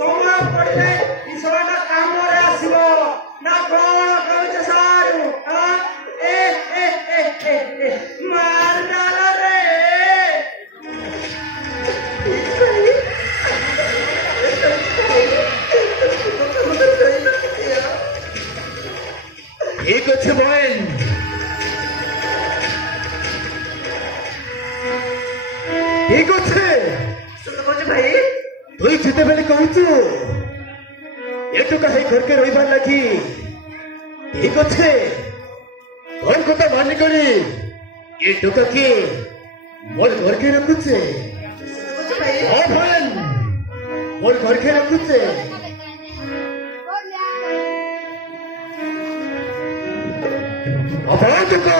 समय पड़े ईश्वरना कामरे आसीबो ना कोन कहूछ सारू हां ए मार डाल रे ठीक अच्छे बहन ठीक अच्छे भाई तुई जिते बेले कहूचु एटु कहे घर के रहिबार लागी ठीक अच्छे तोर कथा मानि करी ए टुका के मोर घर के रखुचे हां बहन मोर घर के रखुचे अपराध का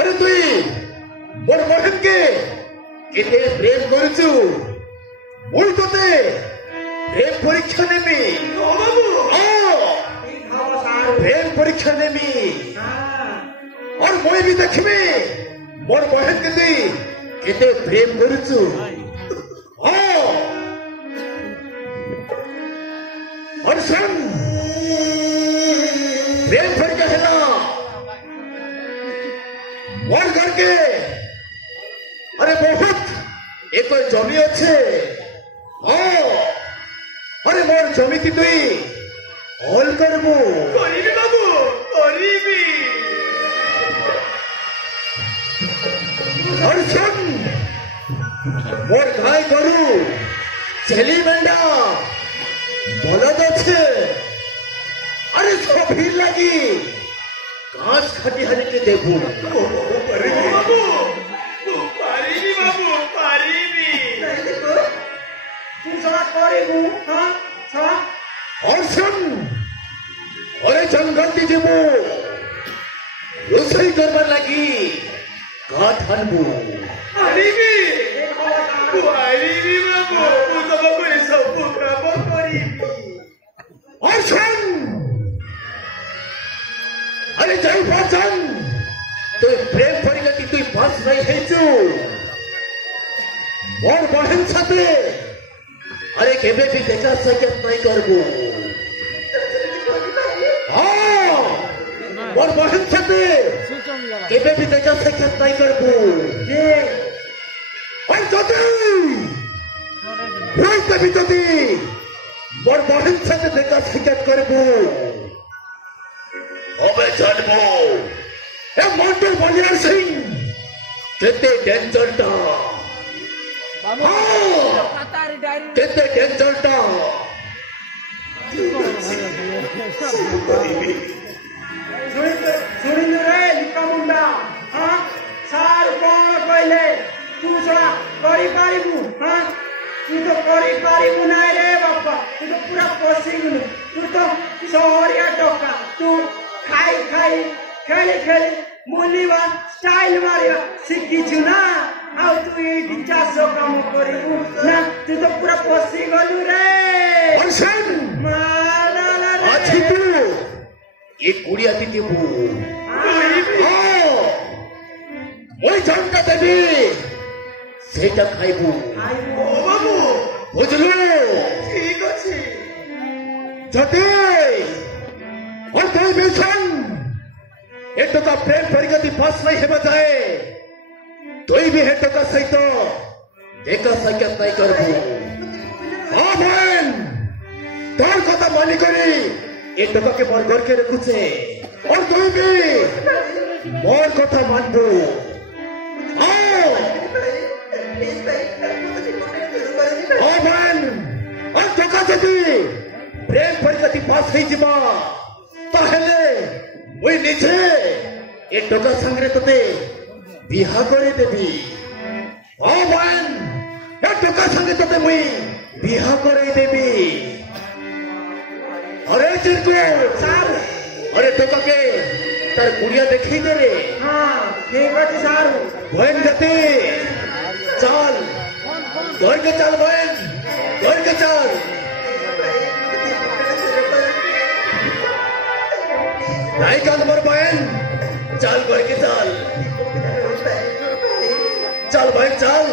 अरे तुई मोर बहन के किते प्रेम करुचु बोल तोते प्रेम परीक्षा नेमी प्रेम परीक्षा नेमी और मैं भी देखबी मोर बहन के तुई किते प्रेम करुचु और सुन प्रेम परीक्षा है ना मोर घर के अरे बहुत एक जमी अच्छे अरे मोर जमी की तुई हल करबो करिबी बाबू करिबी और सुन मोर गाय गरु छेली मेंढा बलद अच्छे अरे सभी लगी घास खटी हनी के देखू बाबू पारिबी बाबू पारिबी तू सला करिबू हां सला और सुन अरे जंगल दी जीवो रोसई करबार लगी काठ हनबू पारिबी पारिबी बाबू तू सब करे सब काम करिबी और सुन अरे जय पाचन तो प्रेम परिगति तुई पास नहीं है चु मोर बहन साथे अरे केबे भी देखा सकत नहीं करबो हाँ मोर बहन साथे केबे भी देखा सकत नहीं करबो और जदी मोर बहन साथे देखा सकत करबो अबे जानबो ए मोटू बलियार सिंह केते डेंजर टा केते डेंजर टा सुनिंदु रे लिका मुंडा हां सार कोन कहले तू सला करि पारिबू हां तू तो करि पारिबू ना रे बापा तू तो पूरा पसिगनु तू तो सोहरिया टोका तू खाई खाई खेली खेली मुनिवा स्टाइल मारिया शिखिछु ना आउ तू एठी चासो काम करिबू ना तू तो पूरा पसि गलु रे हसन माला रे आछि तू ये कुड़िया दिती बू हां ओई जानता देबी सेटा खाइबू ओ बाबू बुझलु ठीक अछि जते और कोई बेसन एक तो का प्रेम परिगति पास नहीं है बताए तो भी है तो का सही तो देखा सकत नहीं करबो हां बहन तोर कथा मानी करी एक तो के मोर घर के रखुचे और कोई भी मोर कथा मानबो हां बहन और तो का जदी प्रेम परिगति पास है जिबा ताहले ওই নিচে এই টোকা সংগ্রে তোতে বিহা করে দেবি ও বহন এই টোকা সংগে তোতে মুই বিহা করে দেবি अरे चिरकू सार अरे টোকাকে তার কুড়িয়া দেখাই দে রে हां ठीक अछि सार बहन गति चल दौड़ के चल बहन दौड़ के चल नहीं का नंबर बहन चल बढ़ के चल चल बहन चल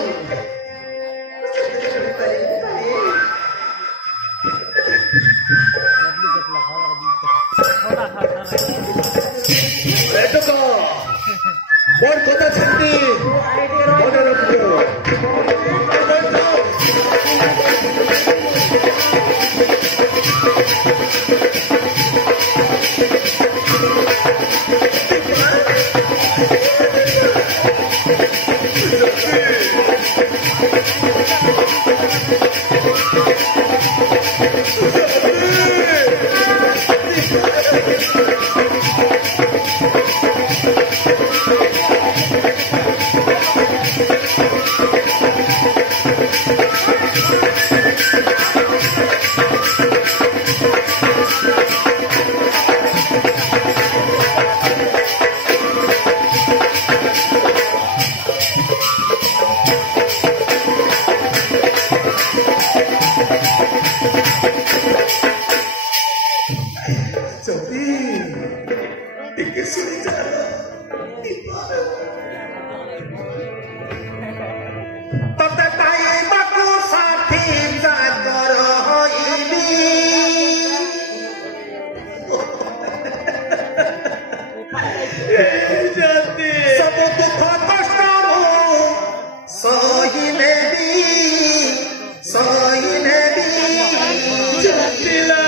जटिला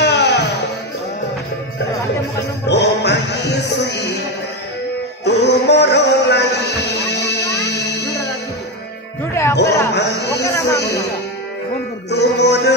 ओ माई सुई तू मोर लागी ओ माई सुई तू मोर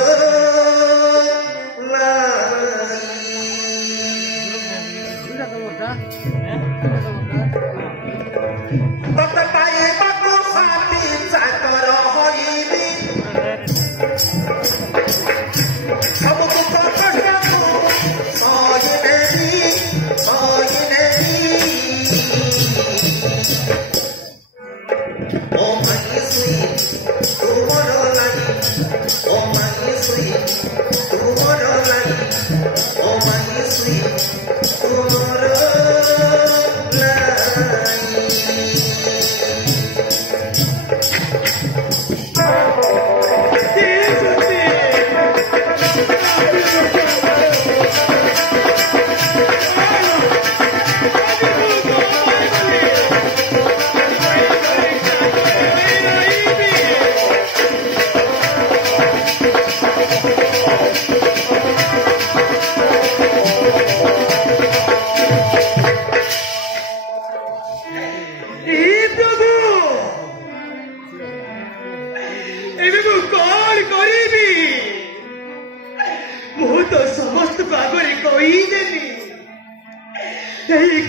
समस्त भागरे कहीदेवी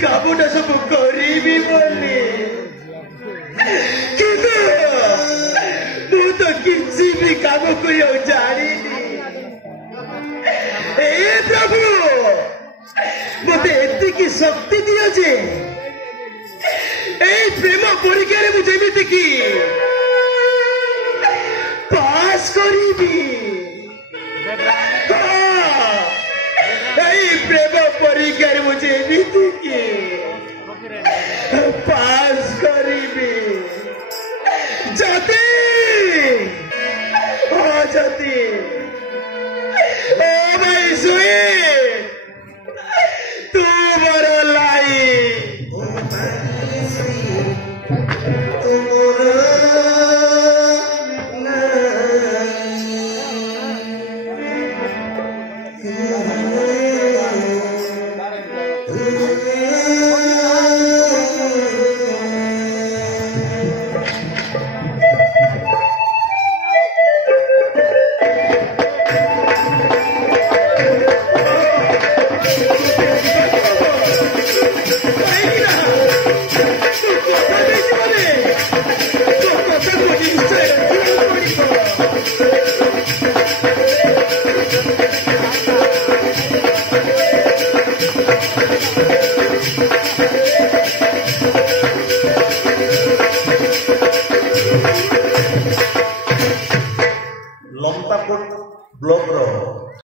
कामटा सब करी बोली तो किसी भी काम को जानी प्रभु मत एति शक्ति दिया जे प्रेम परीक्षा मुझे कि पास करी प्रेम परीक्षा मुझे